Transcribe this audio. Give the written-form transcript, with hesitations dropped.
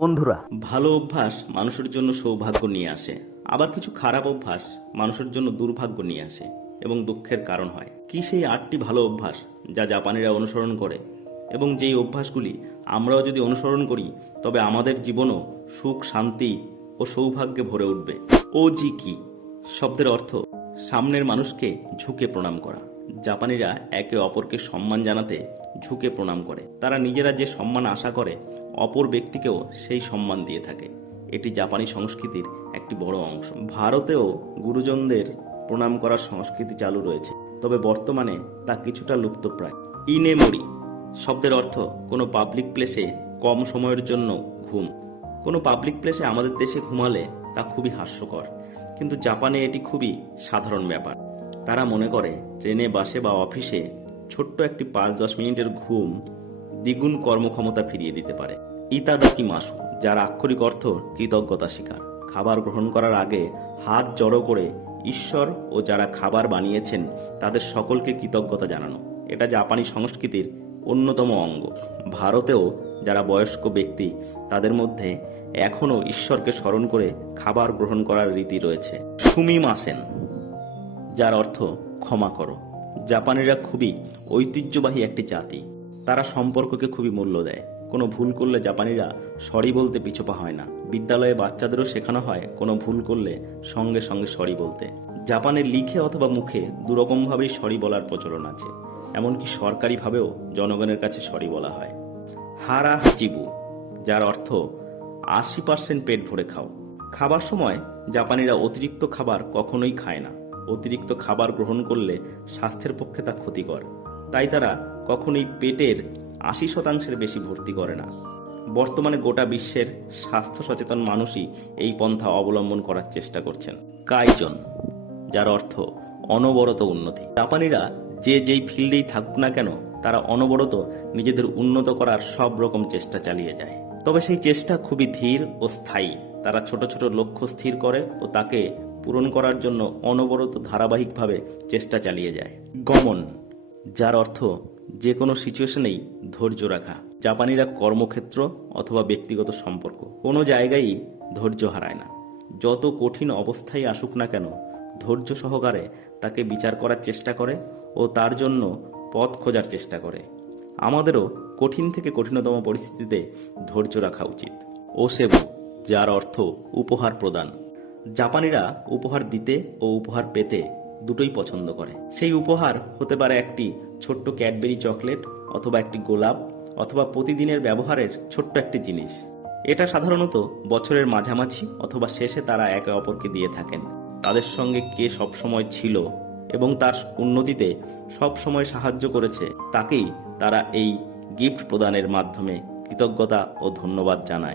বন্ধুরা, ভালো অভ্যাস মানুষের জন্য সৌভাগ্য নিয়ে আসে, আবার কিছু খারাপ অভ্যাস মানুষের জন্য দুর্ভাগ্য নিয়ে আসে এবং দুঃখের কারণ হয়। কি সেই 8টি ভালো অভ্যাস যা জাপানিরা অনুসরণ করে, এবং যেই অভ্যাসগুলি আমরাও যদি অনুসরণ করি তবে আমাদের জীবনও সুখ, শান্তি ও সৌভাগ্যে ভরে উঠবে। ওজি কি শব্দের অর্থ সামনের মানুষকে ঝুঁকে প্রণাম করা। জাপানিরা একে অপরকে সম্মান জানাতে ঝুঁকে প্রণাম করে। তারা নিজেরা যে সম্মান আশা করে অপর ব্যক্তিকেও সেই সম্মান দিয়ে থাকে। এটি জাপানি সংস্কৃতির একটি বড় অংশ। ভারতেও গুরুজনদের প্রণাম করার সংস্কৃতি চালু রয়েছে, তবে বর্তমানে তা কিছুটা লুপ্তপ্রায়। ইনেমোরি শব্দের অর্থ কোনো পাবলিক প্লেসে কম সময়ের জন্য ঘুম। কোনো পাবলিক প্লেসে আমাদের দেশে ঘুমালে তা খুবই হাস্যকর, কিন্তু জাপানে এটি খুবই সাধারণ ব্যাপার। তারা মনে করে ট্রেনে, বাসে বা অফিসে ছোট্ট একটি 5-10 মিনিটের ঘুম দ্বিগুণ কর্মক্ষমতা ফিরিয়ে দিতে পারে। ইতাদাকি মাসু, যার আক্ষরিক অর্থ কৃতজ্ঞতা স্বীকার। খাবার গ্রহণ করার আগে হাত জড়ো করে ঈশ্বর ও যারা খাবার বানিয়েছেন তাদের সকলকে কৃতজ্ঞতা জানানো, এটা জাপানি সংস্কৃতির অন্যতম অঙ্গ। ভারতেও যারা বয়স্ক ব্যক্তি তাদের মধ্যে এখনও ঈশ্বরকে স্মরণ করে খাবার গ্রহণ করার রীতি রয়েছে। সুমিমাসেন, যার অর্থ ক্ষমা করো। জাপানিরা খুবই ঐতিহ্যবাহী একটি জাতি। তারা সম্পর্ককে খুবই মূল্য দেয়। কোনো ভুল করলে জাপানিরা সরি বলতে পিছপা হয় না। বিদ্যালয়ে বাচ্চাদেরও শেখানো হয় কোনো ভুল করলে সঙ্গে সঙ্গে সরি বলতে। জাপানে লিখে অথবা মুখে দুরকমভাবেই সরি বলার প্রচলন আছে, এমনকি সরকারিভাবেও জনগণের কাছে সরি বলা হয়। হারা হাচিবু, যার অর্থ 80% পেট ভরে খাও। খাবার সময় জাপানিরা অতিরিক্ত খাবার কখনোই খায় না। অতিরিক্ত খাবার গ্রহণ করলে স্বাস্থ্যের পক্ষে তা ক্ষতিকর, তাই তারা কখনোই পেটের 80% বেশি ভর্তি করে না। বর্তমানে গোটা বিশ্বের স্বাস্থ্য সচেতন মানুষই এই পন্থা অবলম্বন করার চেষ্টা করছেন। কাইজন, যার অর্থ অনবরত উন্নতি। জাপানিরা যেই ফিল্ডেই থাকুক না কেন, তারা অনবরত নিজেদের উন্নত করার সব রকম চেষ্টা চালিয়ে যায়। তবে সেই চেষ্টা খুবই ধীর ও স্থায়ী। তারা ছোট ছোট লক্ষ্য স্থির করে ও তাকে পূরণ করার জন্য অনবরত ধারাবাহিকভাবে চেষ্টা চালিয়ে যায়। গমন, যার অর্থ যে কোনো সিচুয়েশনেই ধৈর্য রাখা। জাপানিরা কর্মক্ষেত্র অথবা ব্যক্তিগত সম্পর্ক কোনো জায়গায়ই ধৈর্য হারায় না। যত কঠিন অবস্থায় আসুক না কেন, ধৈর্য সহকারে তাকে বিচার করার চেষ্টা করে ও তার জন্য পথ খোঁজার চেষ্টা করে। আমাদেরও কঠিন থেকে কঠিনতম পরিস্থিতিতে ধৈর্য রাখা উচিত। ওসেবু, যার অর্থ উপহার প্রদান। জাপানিরা উপহার দিতে ও উপহার পেতে দুটোই পছন্দ করে। সেই উপহার হতে পারে একটি ছোট্ট ক্যাডবেরি চকলেট, অথবা একটি গোলাপ, অথবা প্রতিদিনের ব্যবহারের ছোট্ট একটি জিনিস। এটা সাধারণত বছরের মাঝামাঝি অথবা শেষে তারা একে অপরকে দিয়ে থাকেন। তাদের সঙ্গে কে সবসময় ছিল এবং তার উন্নতিতে সব সময় সাহায্য করেছে তাকেই তারা এই গিফট প্রদানের মাধ্যমে কৃতজ্ঞতা ও ধন্যবাদ জানায়।